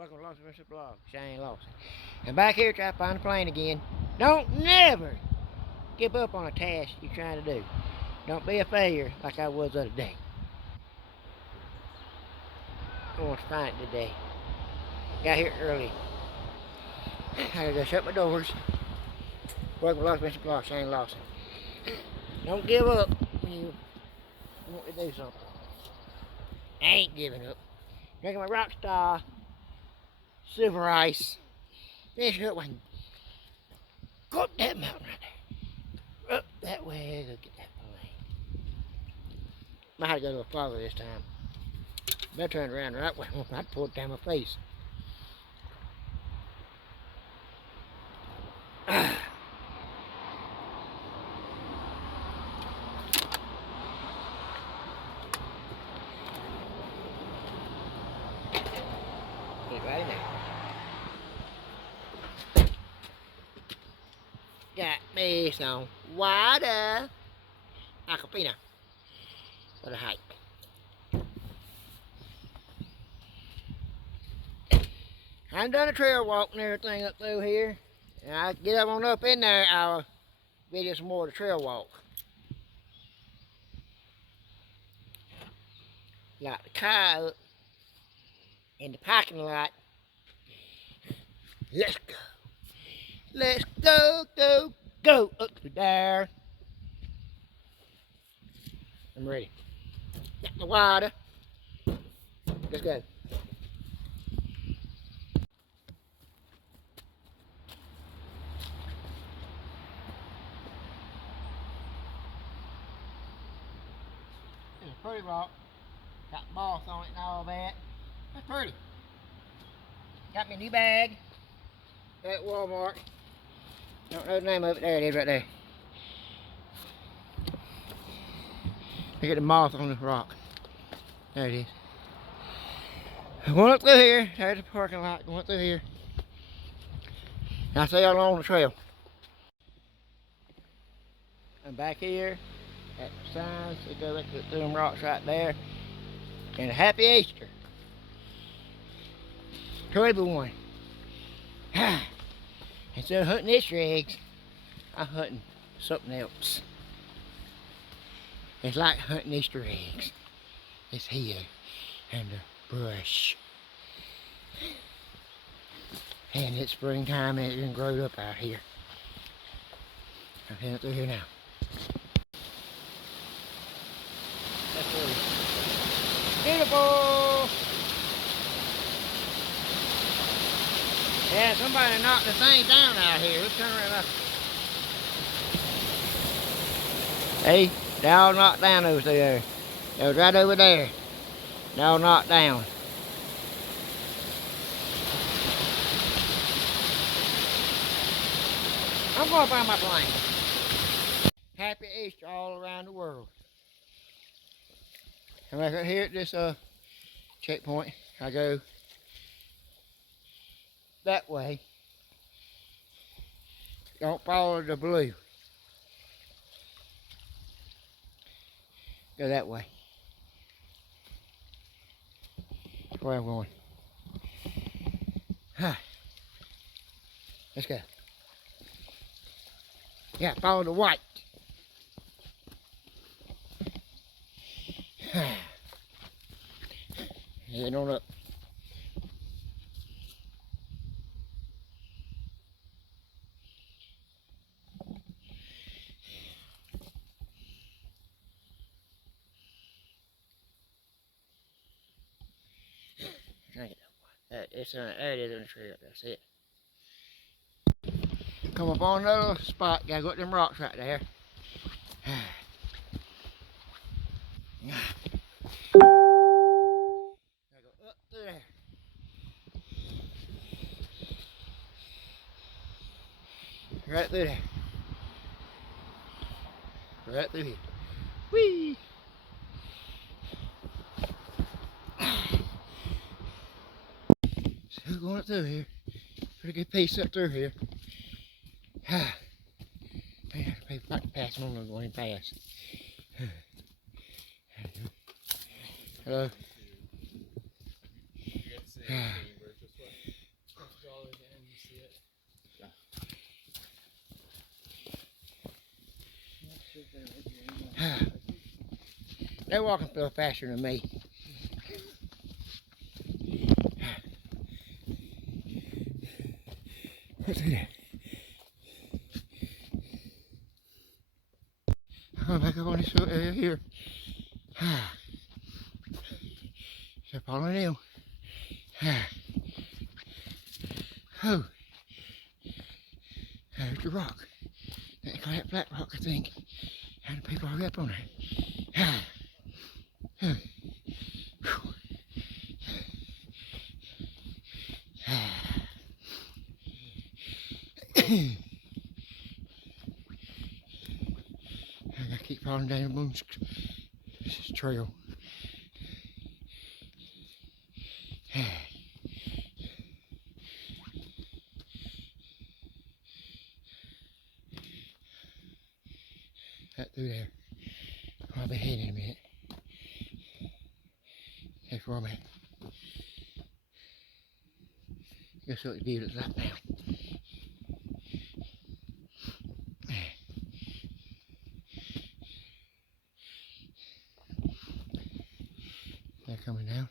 Welcome to Lost Adventure Blog. Shane Lawson. And back here trying to find a plane again. Don't never give up on a task you're trying to do. Don't be a failure like I was the other day. I want to find it today. Got here early. I gotta go shut my doors. Welcome to Lost Adventure Blog. Shane Lawson. Don't give up when you want to do something. I ain't giving up. Drinking my Rockstar Silver Ice. Finishing up one. Go up that mountain right there. Up that way, go get that plane. Might have to go to a father this time. Better turn around the right way. I'd pull it down my face. Get right in there. Got me some water. Aquafina. For the hike. I've done a trail walk and everything up through here. And I get up on up in there, I'll video some more of the trail walk. Got the car up in the parking lot. Let's go. Let's go, go, go up to there. I'm ready. Got the water. Let's go. It's a pretty rock. Got moss on it and all that. That's pretty. Got me a new bag at Walmart. Don't know the name of it. There it is right there. Look at the moss on this rock. There it is. Going up through here. There's the parking lot. Going through here. And I'll see y'all on the trail. I'm back here at the signs. So go back through them rocks right there. And a happy Easter to everyone. Instead of hunting Easter eggs, I'm hunting something else. It's like hunting Easter eggs. It's here in the brush. And it's springtime and it's grown up out here. I'm heading through here now. That's pretty. Beautiful! Yeah, somebody knocked the thing down out here. Let's turn around up. Hey, they all knocked down over there. They was right over there. They all knocked down. I'm going to find my plane. Happy Easter all around the world. And right here at this checkpoint, I go that way. Don't follow the blue. Go that way. That's where I'm going. Let's go. Yeah, follow the white. Head on up. There it is on the tree up there. See it? Come up on another spot. Gotta go up them rocks right there. Gotta go up through there. Right through there. Right through here. Whee! So going up through here. Pretty good piece up through here. Man, if I can pass them, I'm going to pass. Hello. They're walking a little faster than me. What's in there? I'm going back up on this area here. So following him. Oh. There's the rock. They call that flat rock, I think. And the people are up on it. I keep falling down the moon's trail. Up through there. I'll be heading in a minute. That's where I'm at. Guess what the view looks like now. They're coming down.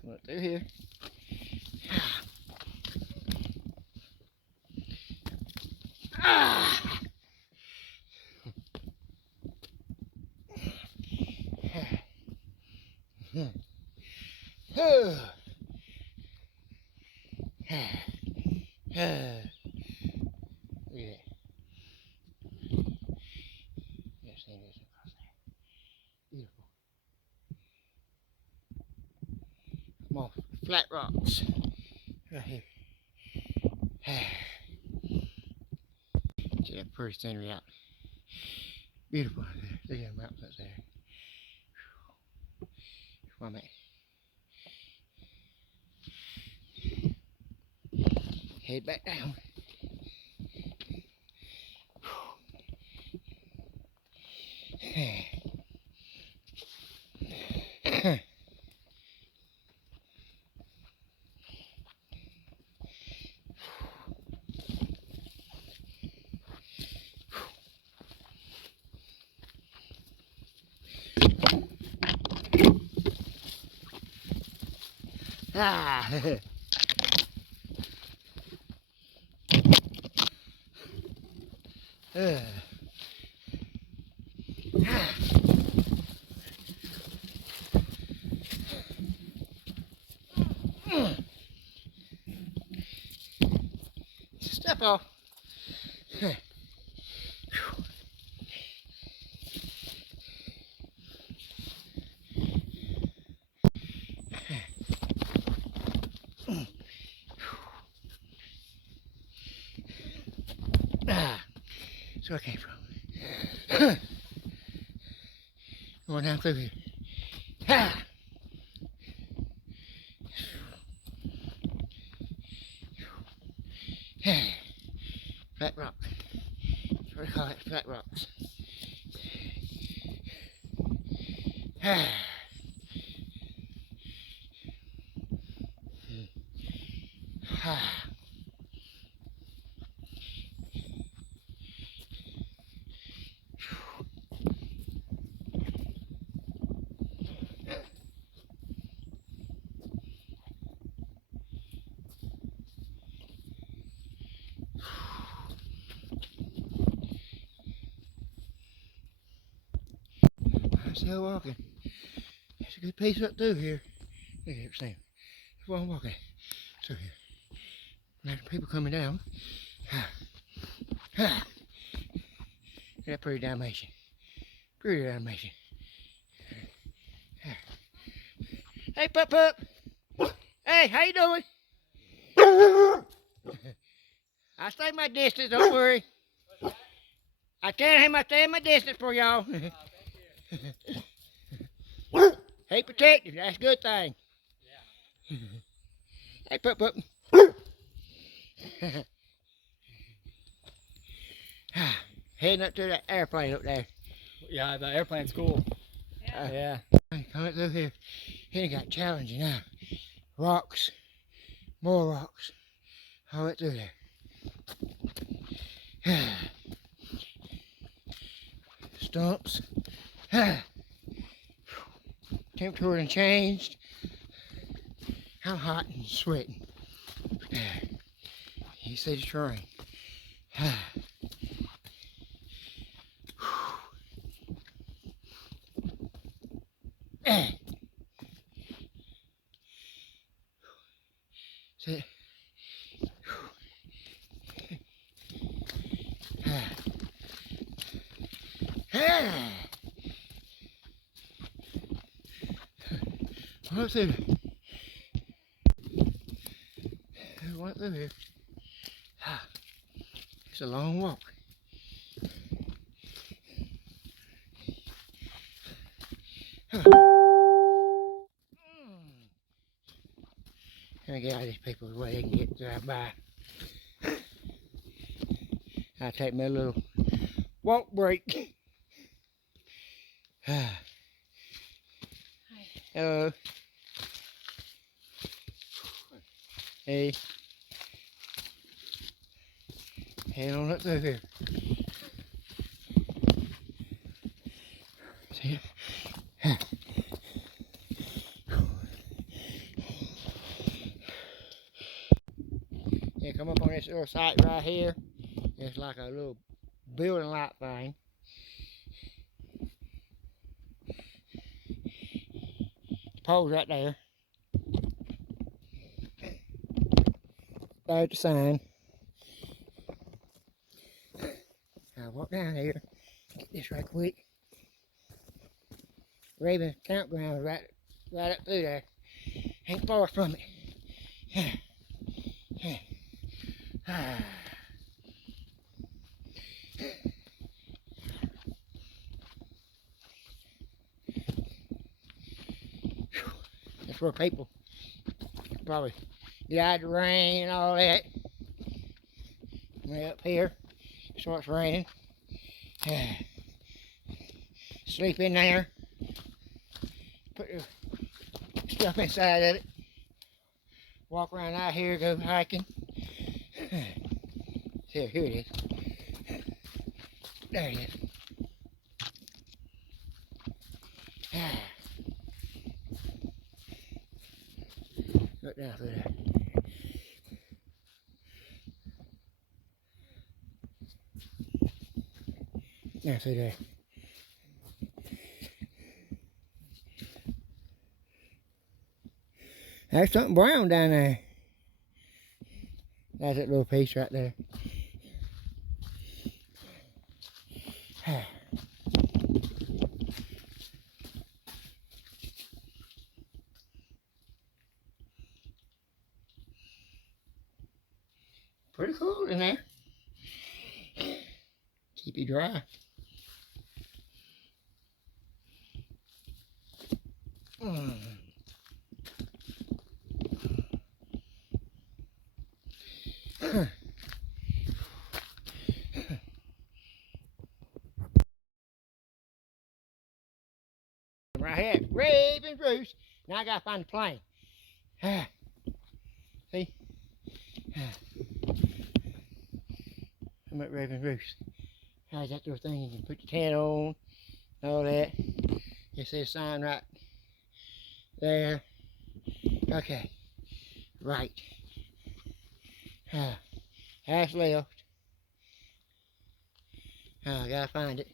Come up through here. Look at that. Yes, there it is across there. Beautiful. More flat rocks. Right here. See that pretty scenery out. Beautiful out there. Look at the mountains up there. That's where I'm at. Head back down. Step off. That's where I came from. Going down through here. Flat rock. That's what I call it, flat rocks. I'm still walking. There's a good piece up through here. Look at it, Sam. That's where I'm walking. Through here. There's people coming down. Look at that pretty Dalmatian. Pretty Dalmatian. Hey, Pup Pup. Hey, how you doing? I stay my distance, don't worry. I tell him I stay my distance for y'all. Hey, protective, that's a good thing. Yeah. Hey, Pup Pup. Heading up to that airplane up there. Yeah, the airplane's cool. Yeah. Coming through here. It got challenging now. Rocks. More rocks. I went through there. Stumps. Temperature and changed. I'm hot and sweating. You see the train. See? What's through there? Went through here. It's a long walk. Trying to get out of these people's way they can get drive by. I'll take my little walk break. Hello. Hey. Head on up through here. See it? Yeah, come up on this little site right here. It's like a little building light thing. Pole's right there. There's the sign. I'll walk down here. Get this right quick. Raven campground is right up through there. Ain't far from it. That's where people probably get out of the rain and all that. Way up here, it starts raining. Sleep in there. Put your stuff inside of it. Walk around out here, go hiking. Here it is. There it is. Look down through there. There through there. There's something brown down there. That's that little piece right there. Pretty cool in there. Keep you dry. Right here, Raven Roost. Now I gotta find the plane. See? I'm at Raven Roost. How's that little thing? You can put your tent on, all that. You see a sign right there. Okay. Right. Half left. I gotta find it.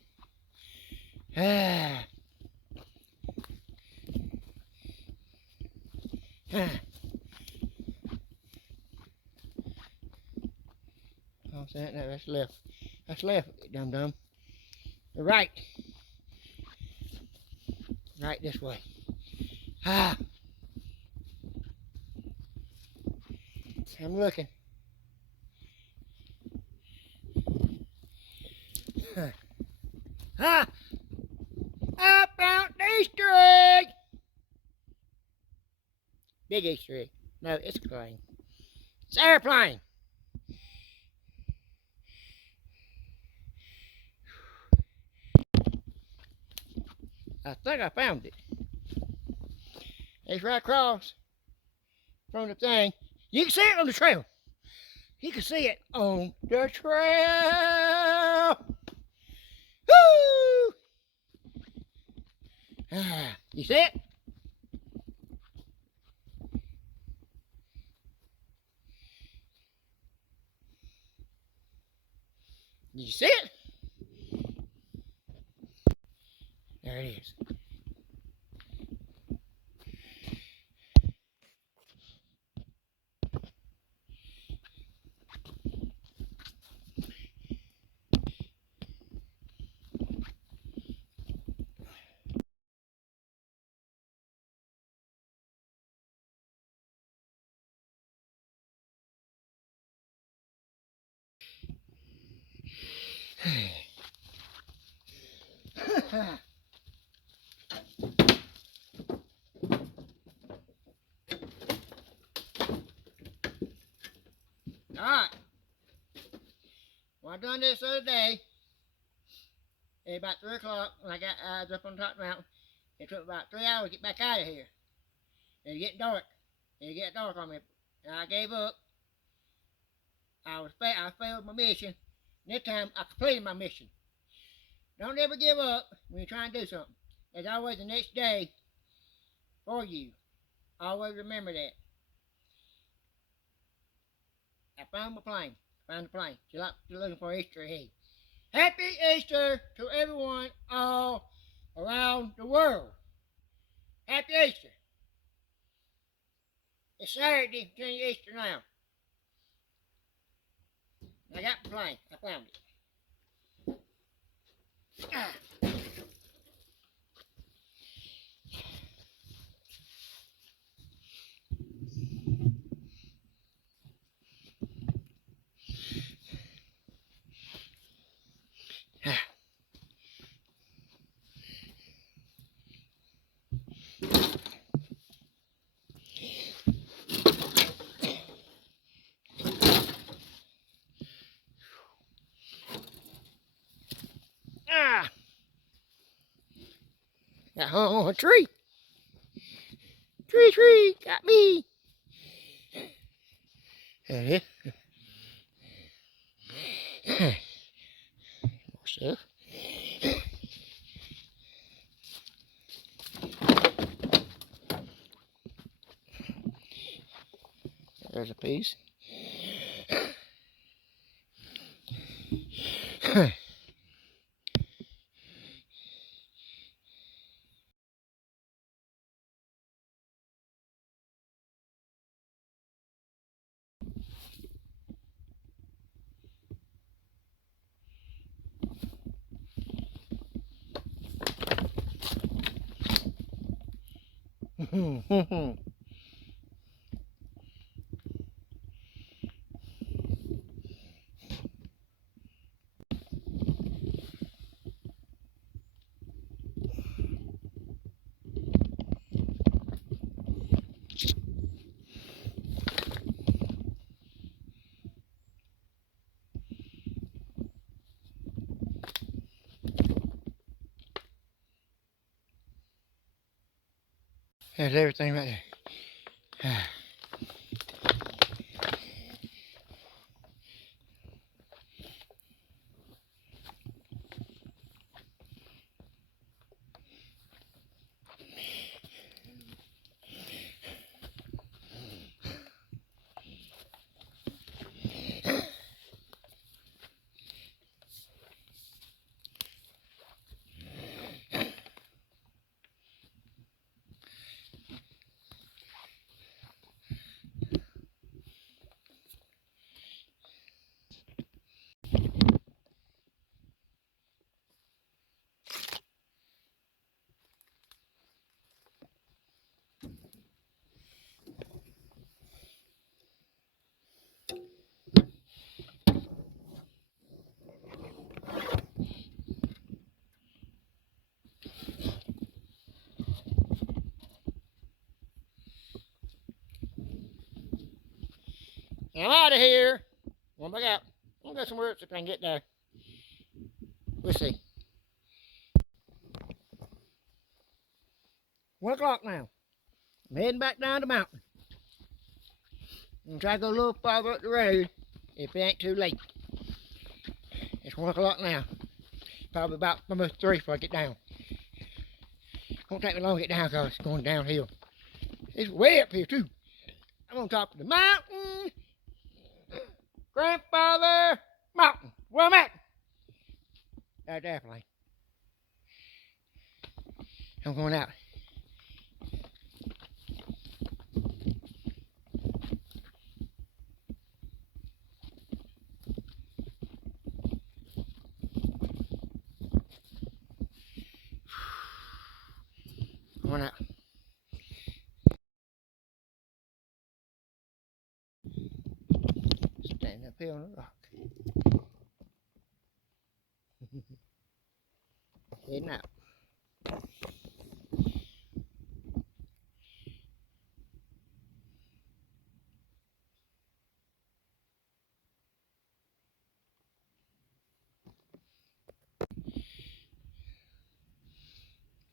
Oh, no, that's left. That's left, dum-dum. Right. Right this way. I'm looking. I found the Easter egg! Big Easter egg. No, it's a plane. It's an airplane. I think I found it. It's right across from the thing. You can see it on the trail. He could see it on the trail. Woo! You see it? Did you see it? There it is. Alright. Well, I done this the other day. At about 3 o'clock when I got up on top of the mountain. It took about 3 hours to get back out of here. It was getting dark. It got dark on me. And I gave up. I failed my mission. This time I completed my mission. Don't ever give up when you're trying to do something. There's always the next day for you. Always remember that. I found my plane. Found the plane. You're looking for Easter egg. Happy Easter to everyone all around the world. Happy Easter. It's Saturday, between Easter now. I got the plane. I found it. Got hung on a tree. Tree, got me. There it is. More stuff. There's a piece. There's everything right there. I'm out of here. Going back out. I'll go somewhere else if I can get there. We'll see. 1 o'clock now. I'm heading back down the mountain. I'm try to go a little farther up the road. if it ain't too late. It's 1 o'clock now. Probably about almost 3 before I get down. Won't take me long to get down because it's going downhill. It's way up here too. I'm on top of the mountain. Grandfather Mountain. Where I'm at? There's the airplane. I'm going out. Going out. Standing up here on the rock. Heading out.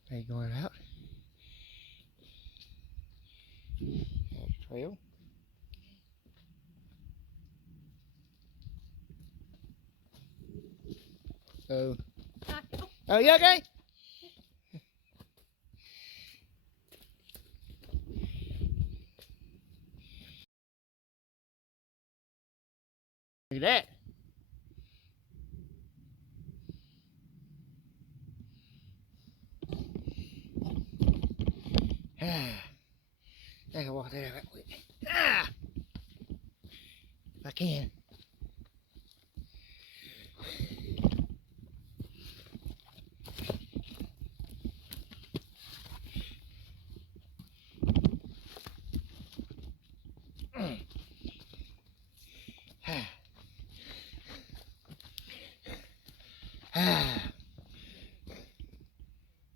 Are you going out? There's the trail. So, oh, you okay? Look at that. I can walk there right quick. If I can.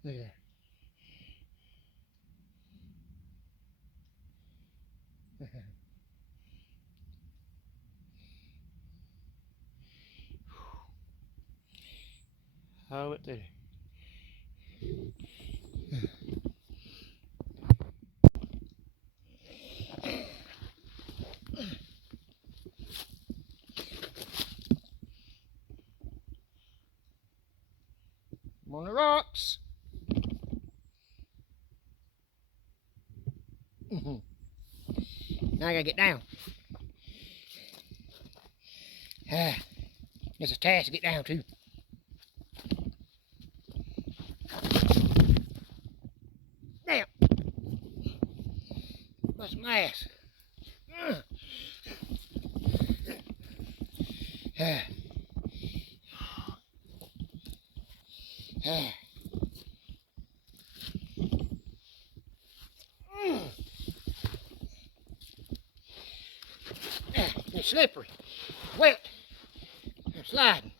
Look at that. Oh, it did. I'm on the rocks. Now I gotta get down. It's a task to get down too. Damn. Bust my ass. It's slippery, wet, and sliding.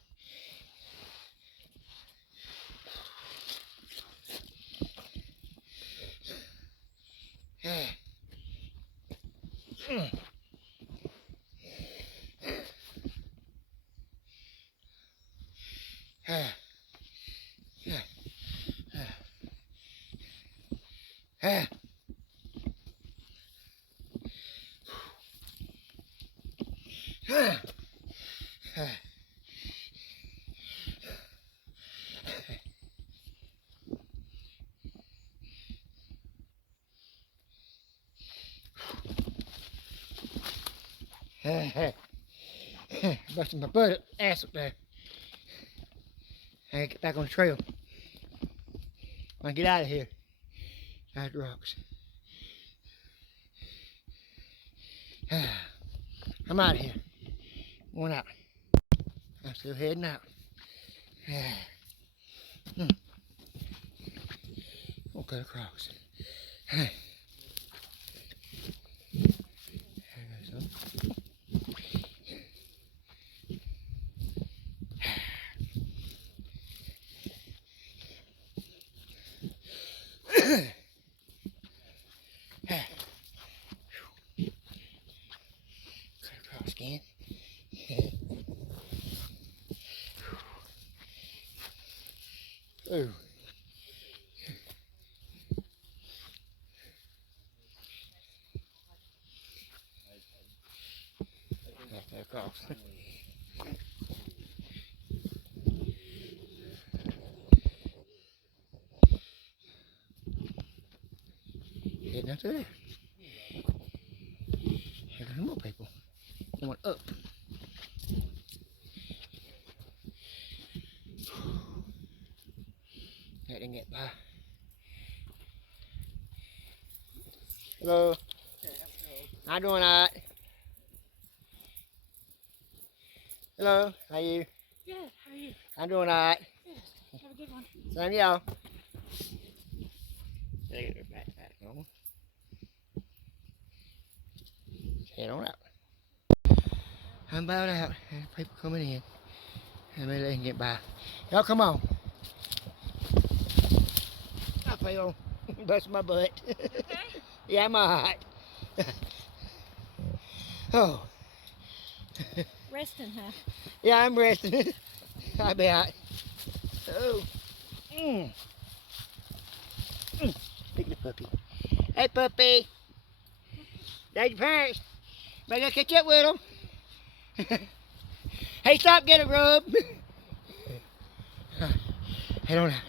Busting my butt ass up there. I gotta get back on the trail. I get out of here. Out the rocks. I'm out of here. Going out. I'm still heading out. We'll cut across. There goes some. Cut across again. Ooh. Across. Heading up there. There's more people going up. That didn't get by. Hello. How doing, alright? Hello, how you? Good, how are you? I'm doing alright. Good, have a good one. Same to y'all. They get their backpack on. Head on out. I'm about out. There's people coming in. And maybe they can get by. Y'all come on. I fell. Bust my butt. Okay? Yeah, I'm alright. Oh. Resting, huh? Yeah, I'm resting. I'll be out. Oh. Look at the puppy. Hey, puppy. There's your parents. Better go catch up with them. Hey, stop, get a rub. Head on out.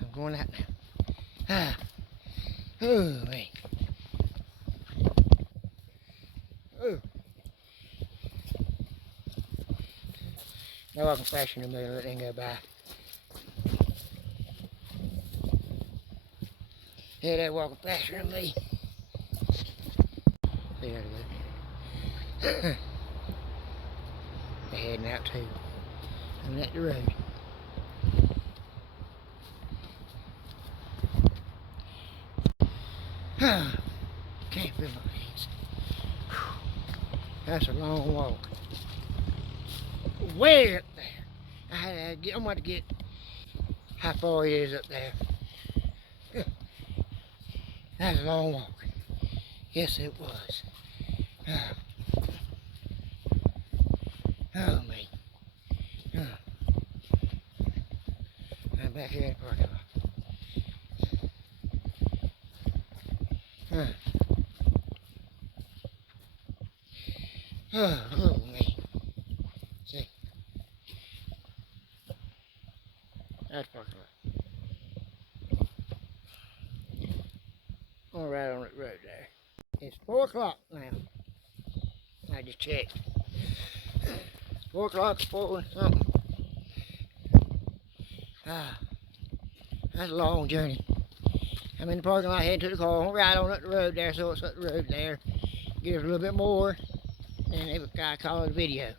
I'm going out now. Oh, man. Oh. They're walking faster than me, let them go by. Yeah, they're walking faster than me. See how they go. They're heading out too. I'm at the road. Can't feel my legs. That's a long walk. Way up there. I'm going to get how far it is up there. That's a long walk. Yes, it was. Oh, man. I'm back here in the parking lot. Oh, man. See? That's parking lot. I'm right on that road there. It's 4 o'clock now. I just checked. 4 o'clock, 4 something. That's a long journey. I'm in the parking lot heading to the car. I'm right on up the road there, so it's up the road there. Give us a little bit more, and they would call it a video.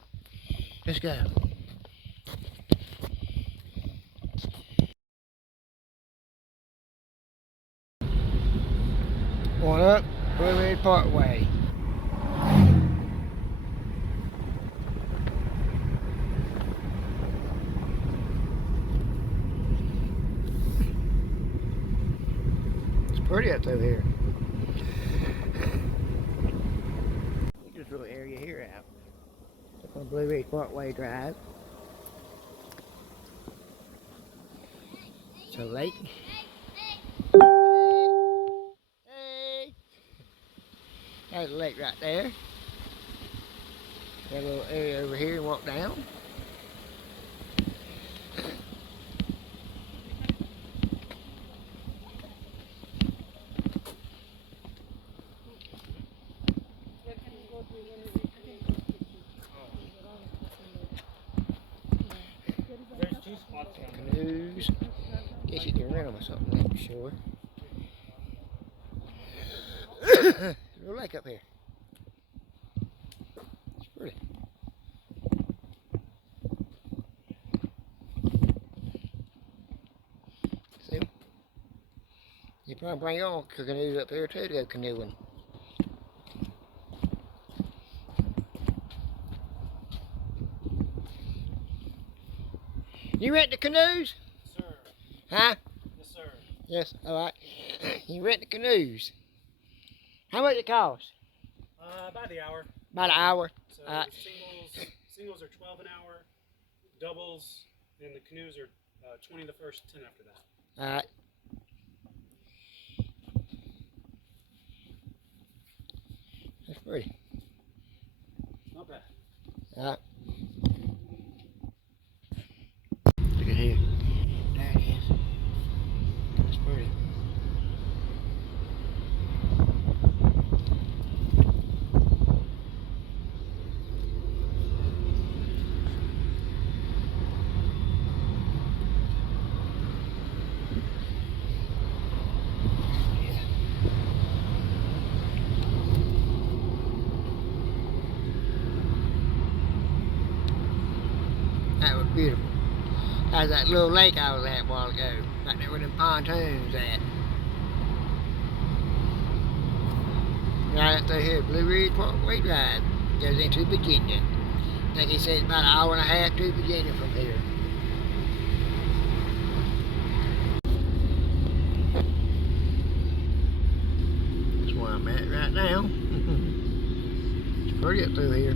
Let's go. Going up Blue Ridge Parkway. It's pretty up through here. This little area here out. Up on Blue Ridge Parkway Drive. It's a lake. Hey! There's a lake right there. Got a little area over here and walk down. There's 2 spots down there. Canoes. Guess you can rent them or something, I'm sure. There's a little lake up here. It's pretty. See 'em? You probably bring your own canoes up here too to go canoeing. You rent the canoes? Sir. Huh? Yes, sir. Yes, alright. You rent the canoes. How much it cost? By the hour. About an hour. So Alright. singles are 12 an hour, doubles, and the canoes are 20 the first, 10 after that. Alright. That's pretty. Huh? Look at here. There it is. It's pretty. That was beautiful. That's that little lake I was at a while ago. Right there where them pontoons at. Right up through here, Blue Ridge Parkway Drive. Goes into Virginia. I think he said it's about an hour and a half to Virginia from here. That's where I'm at right now. It's pretty up through here.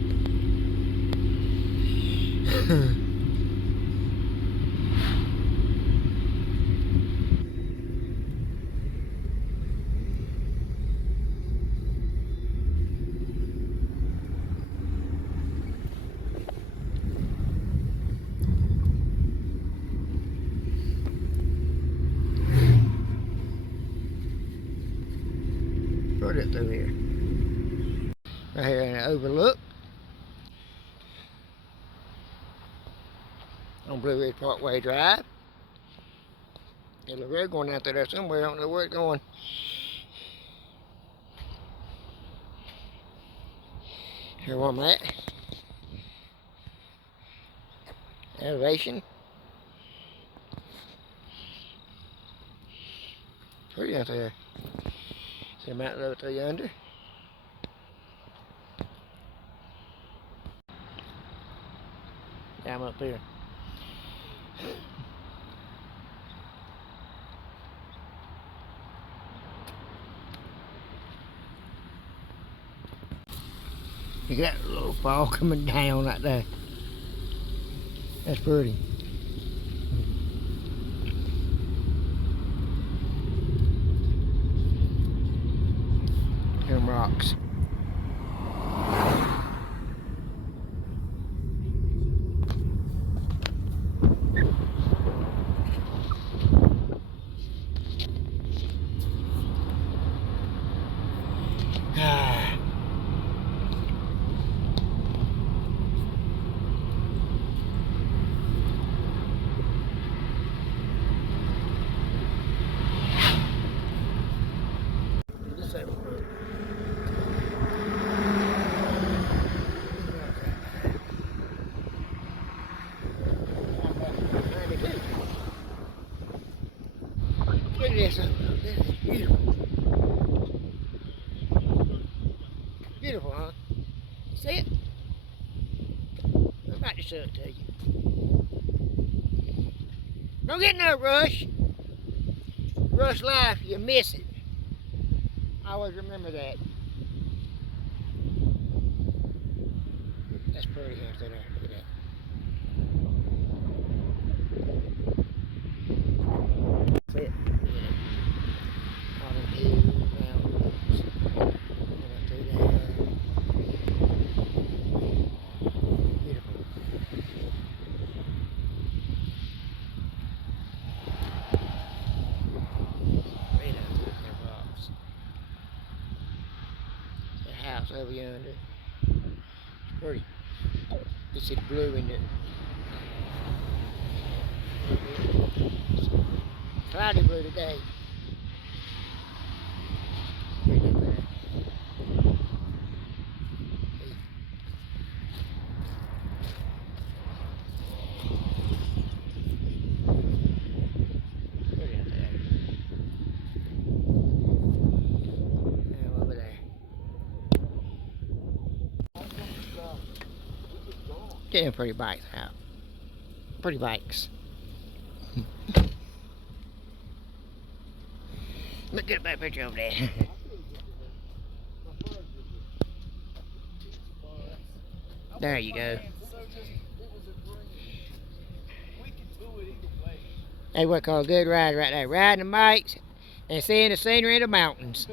Put it through here. Right here in the overlook. On Blue Ridge Parkway Drive. There's a road going out there somewhere. I don't know where it's going. Here where I'm at. Elevation. Pretty out there. See a mountain over through yonder. Yeah, I'm up here. You got a little fall coming down right there. That's pretty. Them rocks. Ah. Look at this. This is beautiful. Beautiful, huh? See it? I'm about to show it to you. Don't get no rush. Rush life, you miss it. I always remember that. That's pretty after that. Look at that. See it? All them hills, mountains. And up through there. Beautiful. Right up through them rocks. The house over yonder. It's pretty. You see the blue in it. Cloudy blue today. Right up there. Pretty up there. Now over there. Getting pretty bikes out. Pretty bikes. Look at that picture over there. There you go. That's what I call a good ride right there. Riding the bikes and seeing the scenery of the mountains.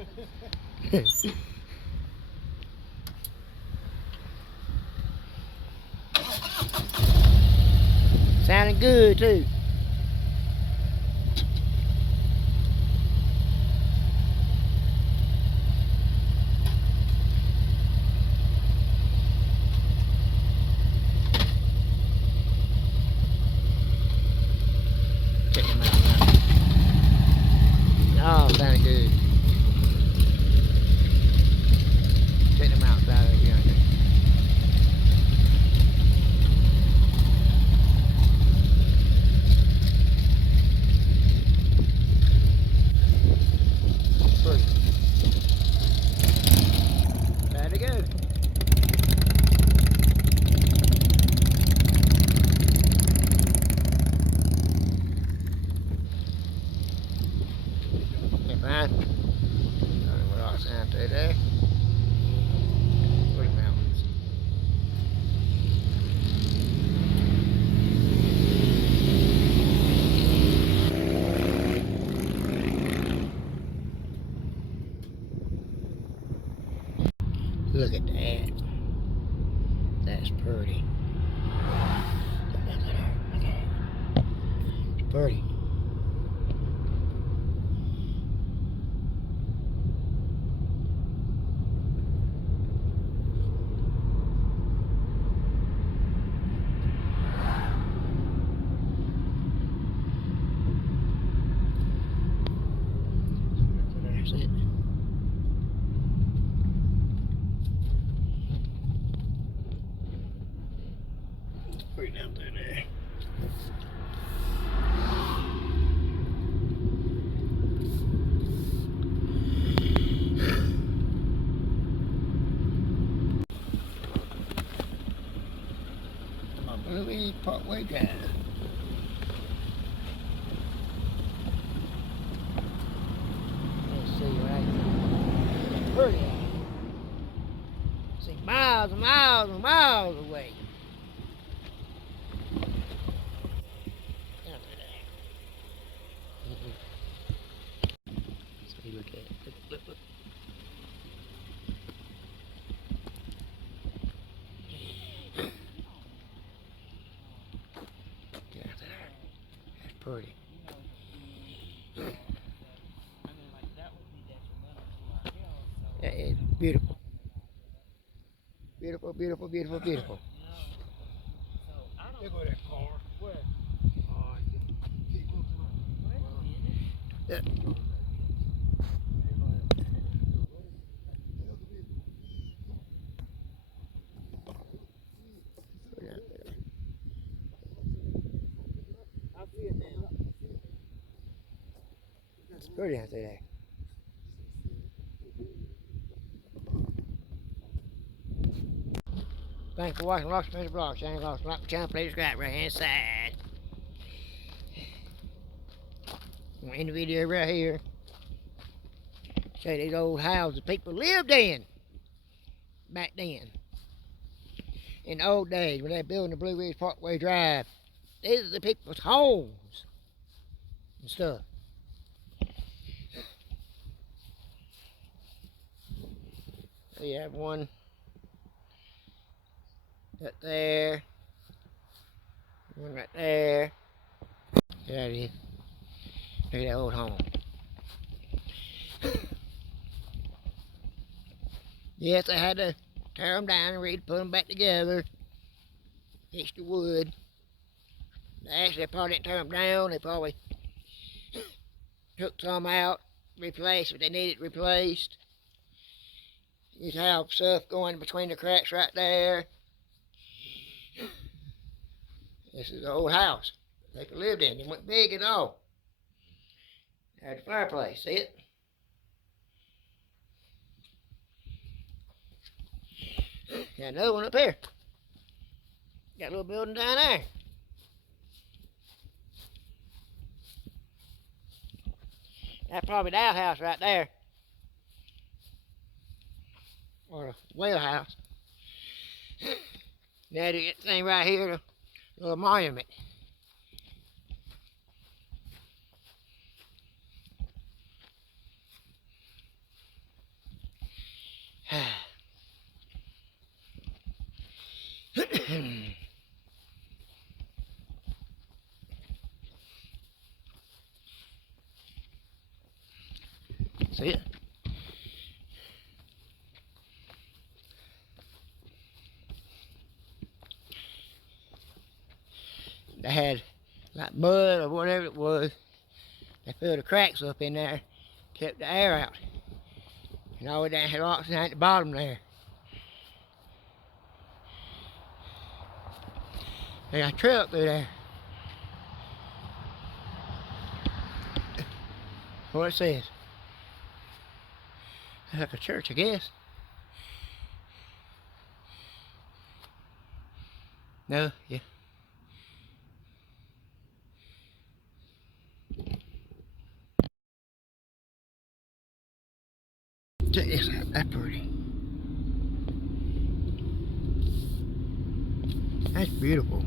Sounding good too. Check them out now. Oh, sounding good. Check them outside over yonder. Pretty. There to go. Okay, fine. What else sound through there? Pretty mountains. Look at that. That's pretty. Look at that. It's pretty. That's it. Pretty down through there. Really Parkway Drive. Let's see right there. Pretty. See miles and miles and miles away. Down through there. See, look at it. Look. Down there. That's pretty. That is beautiful. Beautiful, beautiful, beautiful, beautiful. There go that car. Where? Yeah. I see it now. It's pretty out there. Thanks for watching Lost Spencer Vlog. Shane Lost. Like the channel, please subscribe right hand side. I'm gonna end the video right here. Show you these old houses people lived in back then. In the old days when they were building the Blue Ridge Parkway Drive. These are the people's homes and stuff. So you have one right there, one right there. There it is. Look at that old home. Yes, I had to tear them down and put them back together. Extra wood. Actually, they probably didn't tear them down. They probably took some out, replaced what they needed replaced. You have stuff going between the cracks right there. This is the old house they lived in. It went big and all. There's the fireplace, see it? Got another one up here. Got a little building down there. That's probably the outhouse right there. Or a well house. Now to get the thing right here, the little monument. it. They had like mud or whatever it was. They filled the cracks up in there, kept the air out. And all the way down had oxygen at the bottom there. They got a trail up through there. What it says. It's like a church, I guess. No, yeah. Check this out, that's pretty. That's beautiful.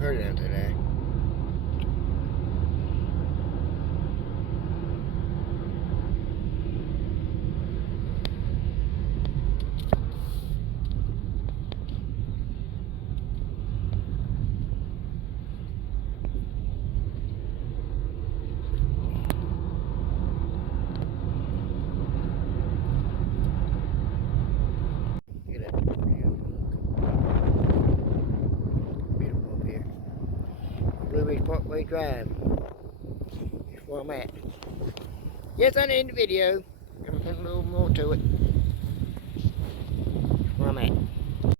Pretty down to there. Look at that. Beautiful up here. Blue Ridge Parkway Drive. That's where I'm at. Yes, I need the video. I'm gonna put a little more to it. That's where I'm at.